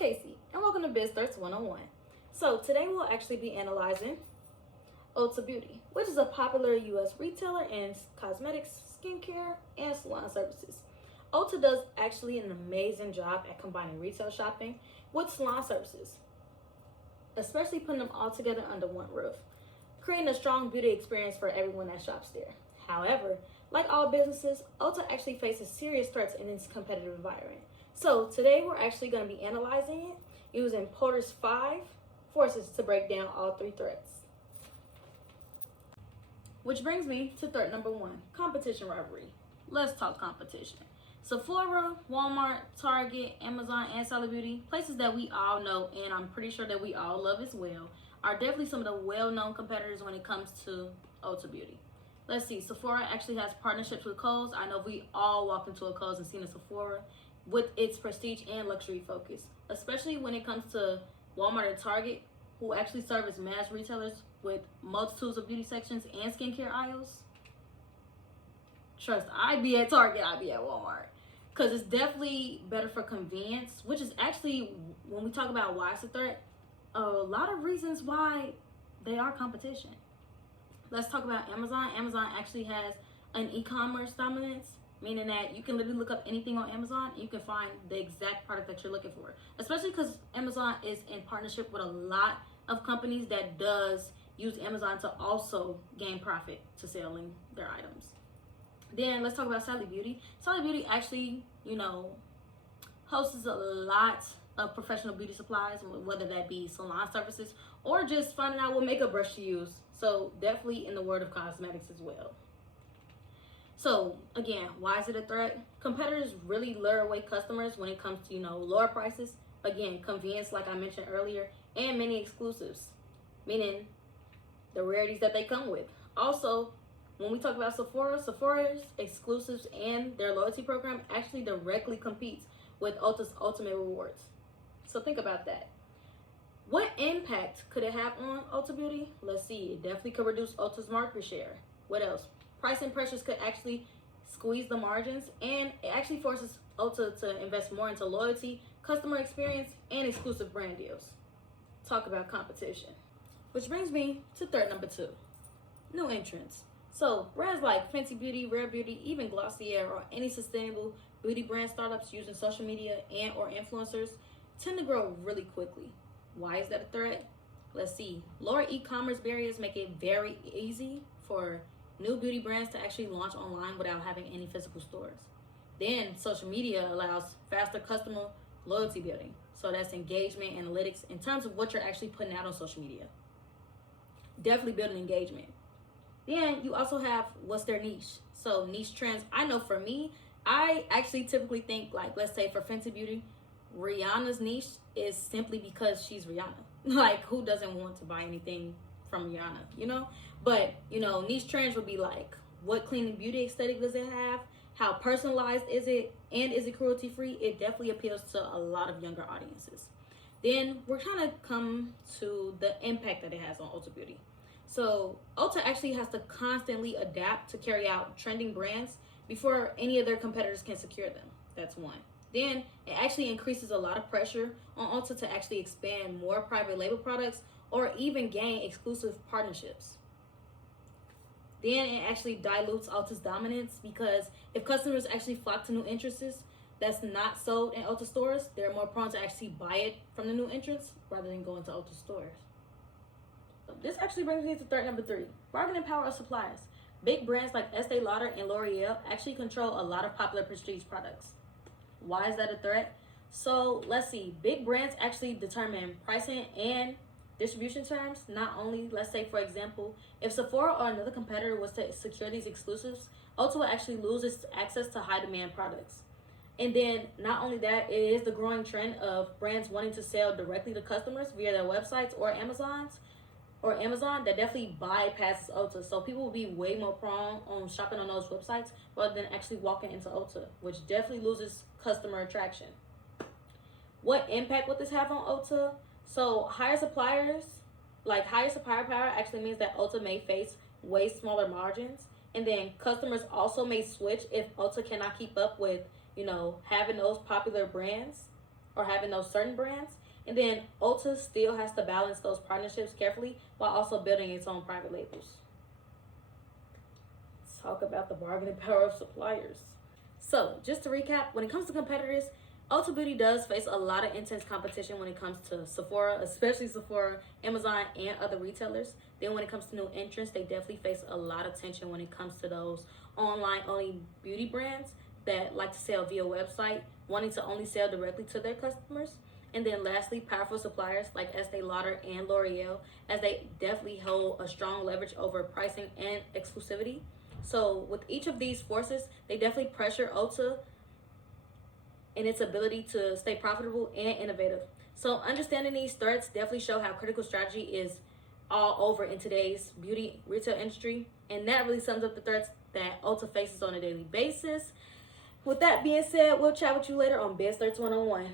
Casey, and welcome to BizThirst 101. So today we'll actually be analyzing Ulta Beauty, which is a popular U.S. retailer in cosmetics, skincare, and salon services. Ulta does actually an amazing job at combining retail shopping with salon services, especially putting them all together under one roof, creating a strong beauty experience for everyone that shops there. However, like all businesses, Ulta actually faces serious threats in its competitive environment. So today we're actually going to be analyzing it using Porter's 5 forces to break down all 3 threats. Which brings me to threat number 1, competition rivalry. Let's talk competition. Sephora, Walmart, Target, Amazon, and Ulta Beauty, places that we all know and I'm pretty sure that we all love as well, are definitely some of the well-known competitors when it comes to Ulta Beauty. Let's see, Sephora actually has partnerships with Kohl's. I know we all walked into a Kohl's and seen a Sephora with its prestige and luxury focus, especially when it comes to Walmart and Target, who actually serve as mass retailers with multitudes of beauty sections and skincare aisles. Trust, I'd be at Target, I'd be at Walmart, because it's definitely better for convenience, which is actually, when we talk about why it's a threat, a lot of reasons why they are competition. Let's talk about Amazon. Amazon actually has an e-commerce dominance, meaning that you can literally look up anything on Amazon and you can find the exact product that you're looking for, especially because Amazon is in partnership with a lot of companies that does use Amazon to also gain profit to selling their items. Then let's talk about Ulta Beauty. Ulta Beauty actually, hosts a lot of professional beauty supplies, whether that be salon services or just finding out what makeup brush to use. So definitely in the world of cosmetics as well. So again, why is it a threat? Competitors really lure away customers when it comes to, lower prices. Again, convenience, like I mentioned earlier, and many exclusives, meaning the rarities that they come with. Also, when we talk about Sephora, Sephora's exclusives and their loyalty program actually directly competes with Ulta's Ultimate Rewards. So think about that. What impact could it have on Ulta Beauty? Let's see. It definitely could reduce Ulta's market share. What else? Pricing pressures could actually squeeze the margins, and it actually forces Ulta to invest more into loyalty, customer experience, and exclusive brand deals. Talk about competition. Which brings me to threat number 2, new entrants. So brands like Fenty Beauty, Rare Beauty, even Glossier, or any sustainable beauty brand startups using social media and or influencers tend to grow really quickly. Why is that a threat? Let's see. Lower e-commerce barriers make it very easy for new beauty brands to actually launch online without having any physical stores. Then social media allows faster customer loyalty building. So that's engagement analytics in terms of what you're actually putting out on social media. Definitely building engagement. Then you also have what's their niche. So niche trends. I know for me, I actually typically think, like, let's say for Fenty Beauty, Rihanna's niche is simply because she's Rihanna. Like, who doesn't want to buy anything from Rihanna, But, niche trends would be like, what clean beauty aesthetic does it have? How personalized is it? And is it cruelty free? It definitely appeals to a lot of younger audiences. Then we're kind of come to the impact that it has on Ulta Beauty. So Ulta actually has to constantly adapt to carry out trending brands before any of their competitors can secure them. That's one. Then it actually increases a lot of pressure on Ulta to actually expand more private label products or even gain exclusive partnerships. Then it actually dilutes Ulta's dominance, because if customers actually flock to new entrants that's not sold in Ulta stores, they're more prone to actually buy it from the new entrants rather than going to Ulta stores. So this actually brings me to threat number 3, bargaining power of suppliers. Big brands like Estee Lauder and L'Oreal actually control a lot of popular prestige products. Why is that a threat? So let's see, big brands actually determine pricing and distribution terms. Not only, let's say for example, if Sephora or another competitor was to secure these exclusives, Ulta will actually lose its access to high demand products. And then not only that, it is the growing trend of brands wanting to sell directly to customers via their websites or Amazon that definitely bypasses Ulta. So people will be way more prone on shopping on those websites rather than actually walking into Ulta, which definitely loses customer attraction. What impact would this have on Ulta? So higher supplier power actually means that Ulta may face way smaller margins, and then customers also may switch if Ulta cannot keep up with, having those popular brands. or having those certain brands. And then Ulta still has to balance those partnerships carefully while also building its own private labels. Let's talk about the bargaining power of suppliers. So, just to recap, when it comes to competitors, Ulta Beauty does face a lot of intense competition when it comes to Sephora, especially Sephora, Amazon, and other retailers. Then when it comes to new entrants, they definitely face a lot of tension when it comes to those online-only beauty brands that like to sell via website, wanting to only sell directly to their customers. And then lastly, powerful suppliers like Estee Lauder and L'Oreal, as they definitely hold a strong leverage over pricing and exclusivity. So with each of these forces, they definitely pressure Ulta in its ability to stay profitable and innovative. So understanding these threats definitely show how critical strategy is all over in today's beauty retail industry. And that really sums up the threats that Ulta faces on a daily basis. With that being said, we'll chat with you later on Biz Threats 101.